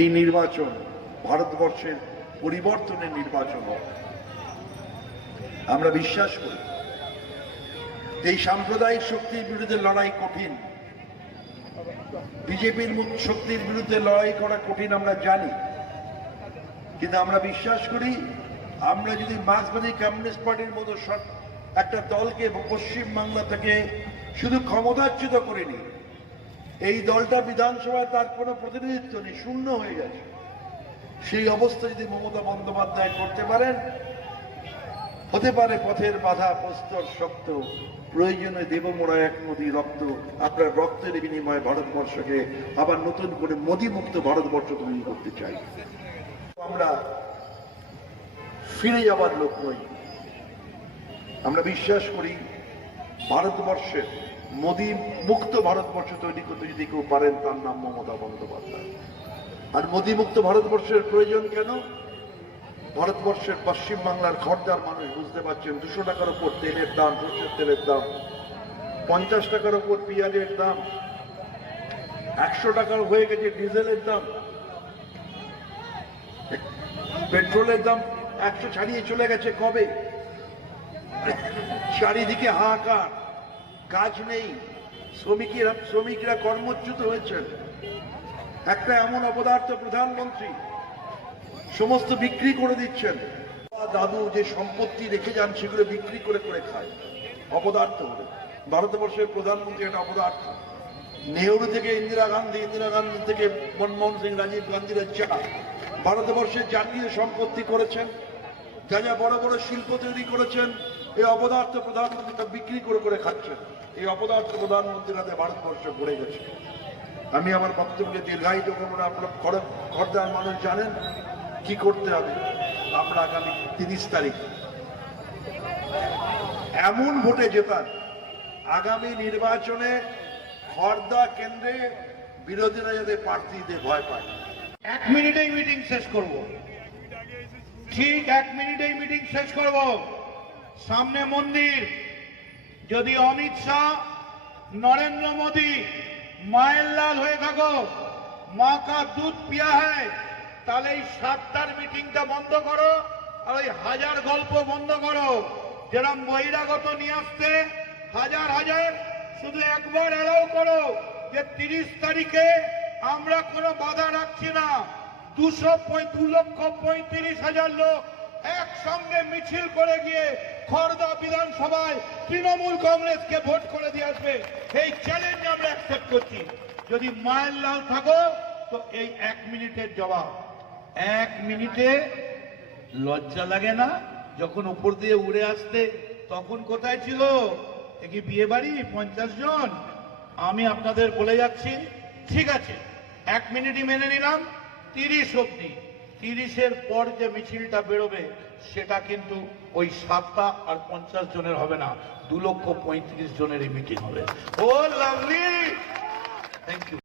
এই নির্বাচন ভারতবর্ষের পরিবর্তনের নির্বাচন হোক। আমরা বিশ্বাস করি এই সাম্প্রদায়িক শক্তির বিরুদ্ধে লড়াই কঠিন, বিজেপির শক্তির বিরুদ্ধে লড়াই করা কঠিন আমরা জানি, কিন্তু আমরা বিশ্বাস করি আমরা যদি মার্ক্সবাদী কমিউনিস্ট পার্টির মতো একটা দলকে পশ্চিমবাংলা থেকে শুধু ক্ষমতাচ্যুত করিনি, এই দলটা বিধানসভায় তার কোনো প্রতিনিধিত্ব নেই, শূন্য হয়ে গেছে। সেই অবস্থা যদি মমতা বন্দ্যোপাধ্যায় করতে পারেন, হতে পারে পথের বাধা প্রস্তর শক্ত, প্রয়োজনে দেব মোড়া এক নদী রক্ত। আপনার রক্তের বিনিময়ে ভারতবর্ষকে আবার নতুন করে মোদী মুক্ত ভারতবর্ষ তৈরি করতে চাই। আমরা ফিরে যাবার লোক নই। আমরা বিশ্বাস করি ভারতবর্ষের মোদী মুক্ত ভারতবর্ষ তৈরি করতে যদি কেউ পারেন তার নাম মমতা বন্দ্যোপাধ্যায়। আর মোদী মুক্ত ভারতবর্ষের প্রয়োজন কেন? ভারতবর্ষের পশ্চিম বাংলার খরদার মানুষ বুঝতে পারছেন 200 টাকার উপর তেলের দাম, সরষের তেলের দাম, 50 টাকার উপর পেঁয়াজের দাম, 100 টাকার হয়ে গেছে ডিজেলের দাম, পেট্রোলের দাম 100 ছাড়িয়ে চলে গেছে কবে। চারিদিকে হাহাকার, কাজ নেই, শ্রমিকরা কর্মচ্যুত হয়েছেন। একটা এমন অপদার্থ প্রধানমন্ত্রী সমস্ত বিক্রি করে দিচ্ছেন। দাদু যে সম্পত্তি রেখে যান সেগুলো বিক্রি করে করে খায় অপদার্থ হলে। ভারতবর্ষের প্রধানমন্ত্রী একটা অপদার্থ। নেহরু থেকে ইন্দিরা গান্ধী, ইন্দিরা গান্ধী থেকে মনমোহন সিং, রাজীব গান্ধীর চা ভারতবর্ষের জাতীয় সম্পত্তি করেছেন। যা যা বড় বড় শিল্প তৈরি করেছেন, এই অপদার্থ প্রধানমন্ত্রীটা বিক্রি করে করে খাচ্ছেন। এই অপদার্থ প্রধানমন্ত্রীর হাতে ভারতবর্ষ গড়ে গেছে। আমি আমার বক্তব্যকে দীর্ঘায়িত করবো না। আপনার খরদার মানুষ জানেন কি করতে হবে। আমরা আগামী 30 তারিখ এমন ভোটে জেতান, আগামী নির্বাচনে খর্দা কেন্দ্রে বিরোধীরা যাতে প্রার্থীদের ভয় পায়। 1 মিনিটেই মিটিং শেষ করব, ঠিক 1 মিনিটেই মিটিং শেষ করব। সামনে মন্দির, যদি অমিত শাহ, নরেন্দ্র মোদী মায়ের লাল হয়ে থাকো, মা কা দুধ পিয়া হয়, তাহলে এই 7টার মিটিংটা বন্ধ করো আর ওই হাজার গল্প বন্ধ করো। যেরকম বহিরাগত নিয়ে আসতে হাজার হাজার, শুধু একবার অ্যালাউ করো যে 30 তারিখে আমরা কোনো বাধা রাখছি না। 2,35,000 লোক একসঙ্গে মিছিল করে গিয়ে খড়দা বিধানসভায় তৃণমূল কংগ্রেসকে ভোট করে দিয়ে আসবে। এই চ্যালেঞ্জ আমরা অ্যাকসেপ্ট করছি। যদি মায়ের লাল থাকো তো এই 1 মিনিটের জবাব। 1 মিনিটে লজ্জা লাগে না? যখন উপর দিয়ে উড়ে আসতে তখন কোথায় ছিল? কি বিয়ে বাড়ি 50 জন? আমি আপনাদের বলে যাচ্ছি, ঠিক আছে 1 মিনিটই মেনে নিলাম, 30 অব্দি। 30-এর পর যে মিছিলটা বেরোবে সেটা কিন্তু ওই 7টা আর 50 জনের হবে না, 2,35,000 জনের এই মিটিং হবে। ও লাভলি, থ্যাংক ইউ।